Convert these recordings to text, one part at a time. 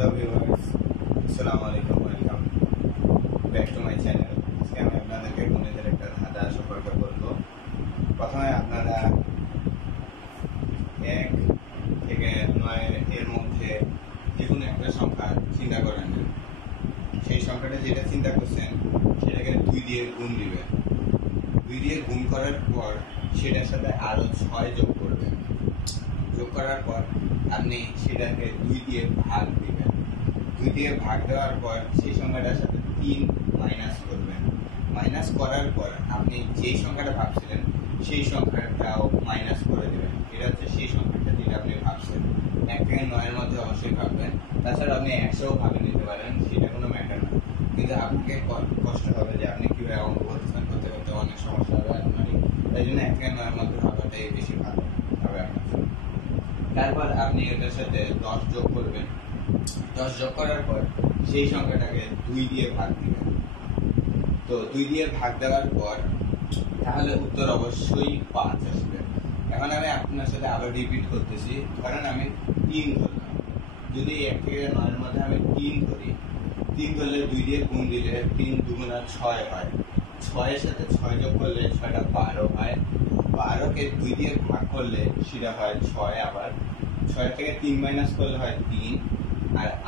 Hello viewers, আসসালামু আলাইকুম, welcome back to my channel. আজকে আমি আপনাদেরকে গণিতের একটা ধাঁধা সম্পর্কে বলবো। প্রথমে আপনারা 1 থেকে 9 এর মধ্যে যে কোনো একটা সংখ্যা চিন্তা করে নেন। সেই সংখ্যাটা যেটা চিন্তা করছেন সেটাকে 2 দিয়ে গুণ দিবেন। 2 দিয়ে গুণ করার পর সেটার সাথে আরো 6 যোগ করবেন। যোগ করার পর আপনি সেটাকে 2 দিয়ে ভাগ দিবেন। 2 দিয়ে ভাগ দেওয়ার পর সেই সংখ্যাটার সাথে 3 মাইনাস করবেন। মাইনাস করার পর আপনি যেই সংখ্যাটা ভাবছিলেন সেই সংখ্যাটাও মাইনাস করে দেবেন। এটা হচ্ছে সেই সংখ্যাটা যেটা আপনি ভাবছেন। 1 থেকে 9 এর মধ্যে অবশ্যই ভাববেন। তাছাড়া আপনি 100 ভাবে নিতে পারেন, সেটা কোনো ম্যাটার না। কিন্তু আপনাকে কষ্ট হবে যে আপনি কিভাবে অঙ্ক করতেছেন, করতে করতে অনেক সমস্যা হবে আপনারই। তাই জন্য 1 থেকে 9 এর মধ্যে ভাবাটাই বেশি ভালো হবে আপনার জন্য। তারপর আপনি এটার সাথে 10 যোগ করবেন। 10 যোগ করার পর সেই সংখ্যাটাকে 2 দিয়ে ভাগ দিবেন। তো 2 দিয়ে ভাগ দেওয়ার পর তাহলে উত্তর অবশ্যই 5 আসবে। এখন আমি আপনার সাথে আবার রিপিট করতেছি। ধরেন আমি 3 ধরলাম। যদি 1 থেকে 9 এর মধ্যে আমি 3 ধরি, 3 ধরলে 2 দিয়ে গুণ দিলে 3 দুগুণা 6 হয়। 6 এর সাথে 6 যোগ করলে 6টা 12 হয়। 12কে 2 দিয়ে ভাগ করলে সেটা হয় 6। আবার 6 থেকে 3 মাইনাস করলে হয় 3।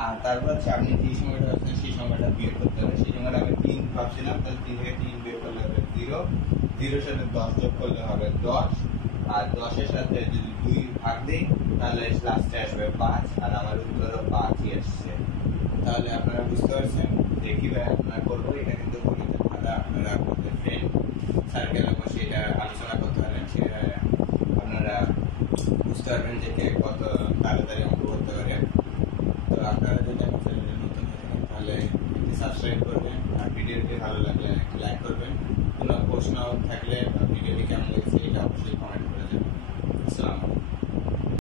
আর তারপর হচ্ছে আপনি যে সংখ্যাটা ভাবছেন সেই সংখ্যাটা বিয়োগ করতে হবে। সেই সংখ্যাটা আমি 3 ভাবছিলাম, তাহলে 3 থেকে 3 বিয়োগ করলে হবে 0। 0 এর সাথে 10 যোগ করলে হবে 10। আর 10 এর সাথে যদি 2 ভাগ দিই তাহলে লাস্টে আসবে 5। আর আমার উত্তরও 5ই আসছে। তাহলে আপনারা বুঝতে পারছেন যে কিভাবে আপনারা করবো। এটা কিন্তু গণিতের ধাঁধা, আপনারা আপনাদের ফ্রেন্ড সার্কেলে বসে এটা আলোচনা করতে পারেন। সেটা আপনারা বুঝতে পারবেন যে কে কত তাড়াতাড়ি অঙ্ক করতে পারে। তো আপনারা যদি আমার চ্যানেলে নতুন হয়ে থাকেন তাহলে একটি সাবস্ক্রাইব করবেন, আর ভিডিওটি ভালো লাগলে একটি লাইক করবেন। কোনো প্রশ্ন থাকলে বা ভিডিওটি কেমন